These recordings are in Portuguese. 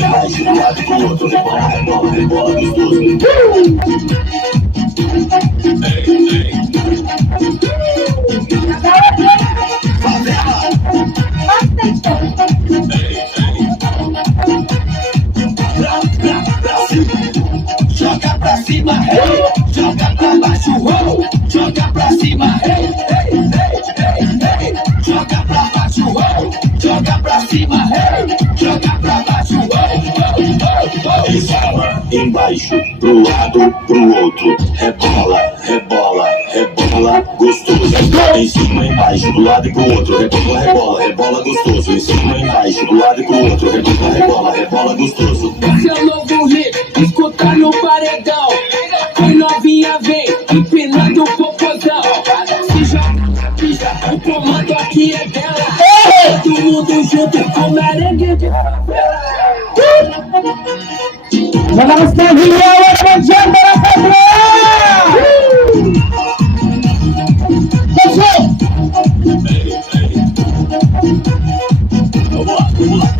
embaixo, do lado pro outro, rebola, rebola, rebola gostoso. Joga pra cima, hey, joga pra baixo, oh, joga pra cima, hey, hey, hey, hey, hey, joga pra baixo, oh, joga pra cima, hey, joga pra baixo, oh, oh, oh, oh. Rebola embaixo, pro lado, pro outro, rebola, rebola, rebola, gostoso. Em cima, embaixo, do lado e pro outro, rebola, rebola, rebola, gostoso. Em cima, embaixo, do lado e pro outro, rebola, rebola, rebola, gostoso. Esse é o novo hit, escuta no paredão. Quem novinha vem, empinando o popozão. Se joga, pista, o comando aqui é dela. Todo mundo junto com merengue de favela. Vamos ter Rio, Evangelho da Favela!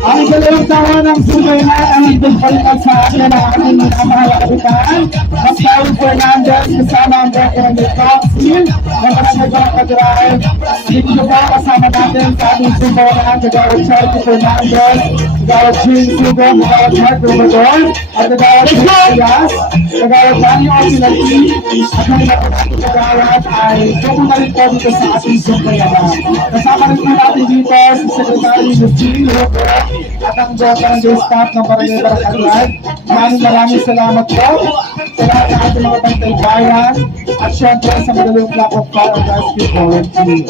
Ang dalawang taon ng sumay na ang nagpalitan sa akin ng aking kamahalapitan. Pascal Fernandez kasama ang background ng Toxin ng Kanagawang Kadrive. Dito na po kasama natin sa ating sumay na ang Kagawad Charlie Fernandez, Kagawad Jean Sugo, Kagawad Mark Romador, at Kagawad Elias, Kagawad Manny Osilati, at ang Kagawad ay pupunta rin po dito sa ating sumay na. Kasama rin po natin dito si Secretary Lucille Roque at ang barangay staff ng Barangay Barangay. Maraming salamat po sa lahat ng ating mga bantay bayan at syempre sa Madaluyong Black of Fire and Rescue Volunteer.